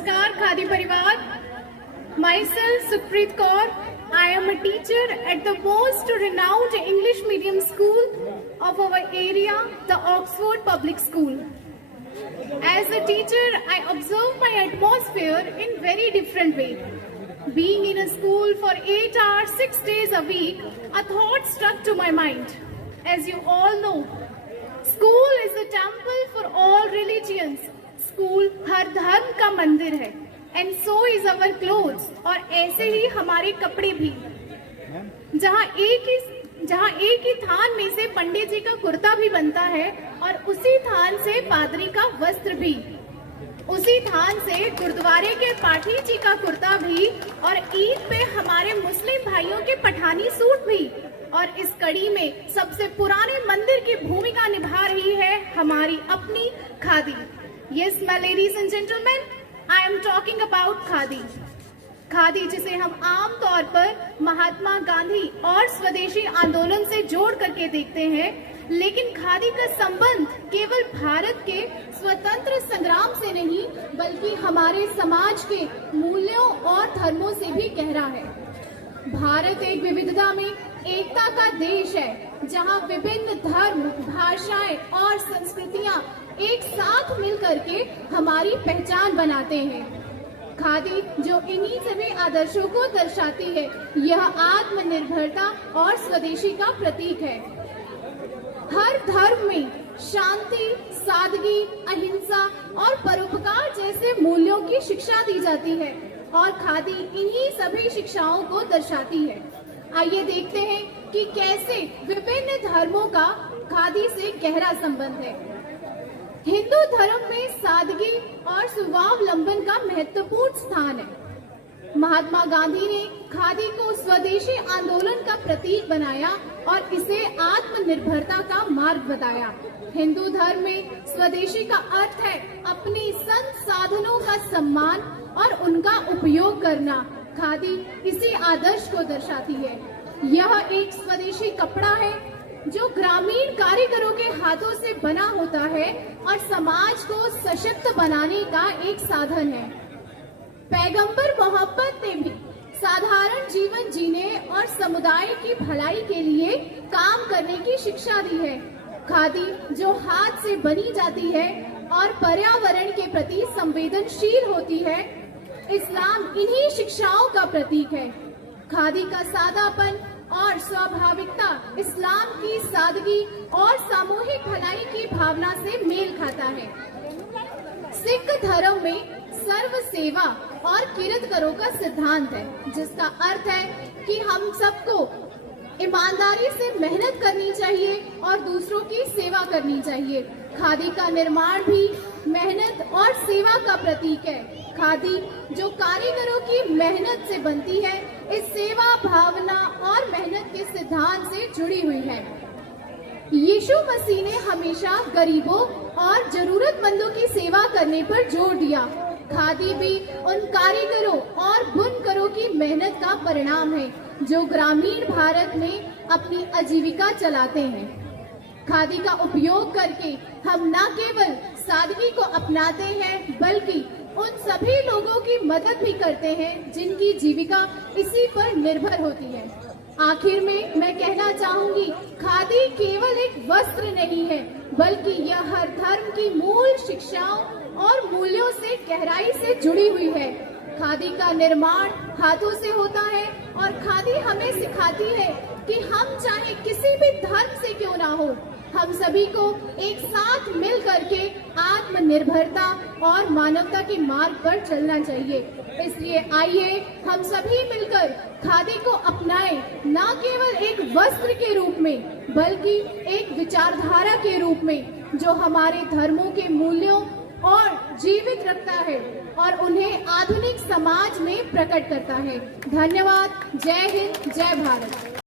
Namaskar Khadi Parivar. Myself Sukhpreet Kaur. I am a teacher at the most renowned English medium school of our area, the Oxford Public School. As a teacher, I observe my atmosphere in very different way. Being in a school for 8 hours, 6 days a week, a thought struck to my mind. As you all know, school is a temple for all religions. School हर धर्म का मंदिर है and so is our clothes, और ऐसे ही हमारे कपड़े भी। जहाँ एक ही थान में से पंडित जी का कुर्ता भी बनता है और उसी थान से पादरी का वस्त्र भी, उसी थान से गुरुद्वारे के पाठी जी का कुर्ता भी, और ईद पे हमारे मुस्लिम भाइयों के पठानी सूट भी। और इस कड़ी में सबसे पुराने मंदिर की भूमिका निभा रही है हमारी अपनी khadi. Yes, my ladies and gentlemen, I am talking about khadi. Khadi जिसे हम आम तौर पर महात्मा गांधी और स्वदेशी आंदोलन से जोड़ करके देखते हैं, लेकिन खादी का संबंध केवल भारत के स्वतंत्र संग्राम से नहीं बल्कि हमारे समाज के मूल्यों और धर्मों से भी गहरा है। भारत एक विविधता में एकता का देश है, जहां विभिन्न धर्म, भाषाएं और संस्कृतियां एक साथ मिलकर के हमारी पहचान बनाते हैं। खादी जो इन्हीं सभी आदर्शों को दर्शाती है, यह आत्मनिर्भरता और स्वदेशी का प्रतीक है। हर धर्म में शांति, सादगी, अहिंसा और परोपकार जैसे मूल्यों की शिक्षा दी जाती है और खादी इन्हीं सभी शिक्षाओं को दर्शाती है। आइए देखते हैं कि कैसे विभिन्न धर्मों का खादी से गहरा संबंध है। हिंदू धर्म में सादगी और स्वावलंबन का महत्वपूर्ण स्थान है। महात्मा गांधी ने खादी को स्वदेशी आंदोलन का प्रतीक बनाया और इसे आत्मनिर्भरता का मार्ग बताया। हिंदू धर्म में स्वदेशी का अर्थ है अपनी संसाधनों का सम्मान और उनका उपयोग करना। खादी इसी आदर्श को दर्शाती है। यह एक स्वदेशी कपड़ा है जो ग्रामीण कारीगरों के हाथों से बना होता है और समाज को सशक्त बनाने का एक साधन है। पैगंबर मोहम्मद ने भी साधारण जीवन जीने और समुदाय की भलाई के लिए काम करने की शिक्षा दी है। खादी जो हाथ से बनी जाती है और पर्यावरण के प्रति संवेदनशील होती है, इस्लाम इन्हीं शिक्षाओं का प्रतीक है। खादी का सादापन और स्वाभाविकता इस्लाम की सादगी और सामूहिक भलाई की भावना से मेल खाता है। सिख धर्म में सर्व सेवा और किरत करो का सिद्धांत है, जिसका अर्थ है कि हम सबको ईमानदारी से मेहनत करनी चाहिए और दूसरों की सेवा करनी चाहिए। खादी का निर्माण भी मेहनत और सेवा का प्रतीक है। खादी जो कारीगरों की मेहनत से बनती है, इस सेवा भावना और मेहनत के सिद्धांत से जुड़ी हुई है। यीशु मसीह ने हमेशा गरीबों और जरूरतमंदों की सेवा करने पर जोर दिया। खादी भी उन कारीगरों और बुनकरों की मेहनत का परिणाम है जो ग्रामीण भारत में अपनी आजीविका चलाते हैं। खादी का उपयोग करके हम न केवल सादगी को अपनाते हैं बल्कि उन सभी लोगों की मदद भी करते हैं जिनकी जीविका इसी पर निर्भर होती है। आखिर में मैं कहना चाहूंगी, खादी केवल एक वस्त्र नहीं है बल्कि यह हर धर्म की मूल शिक्षाओं और मूल्यों से गहराई से जुड़ी हुई है। खादी का निर्माण हाथों से होता है और खादी हमें सिखाती है कि हम चाहे किसी भी धर्म से क्यों ना हो, हम सभी को एक साथ मिल करके आत्मनिर्भरता और मानवता के मार्ग पर चलना चाहिए। इसलिए आइए हम सभी मिलकर खादी को अपनाएं, न केवल एक वस्त्र के रूप में बल्कि एक विचारधारा के रूप में जो हमारे धर्मों के मूल्यों और जीवित रखता है और उन्हें आधुनिक समाज में प्रकट करता है। धन्यवाद। जय हिंद, जय भारत।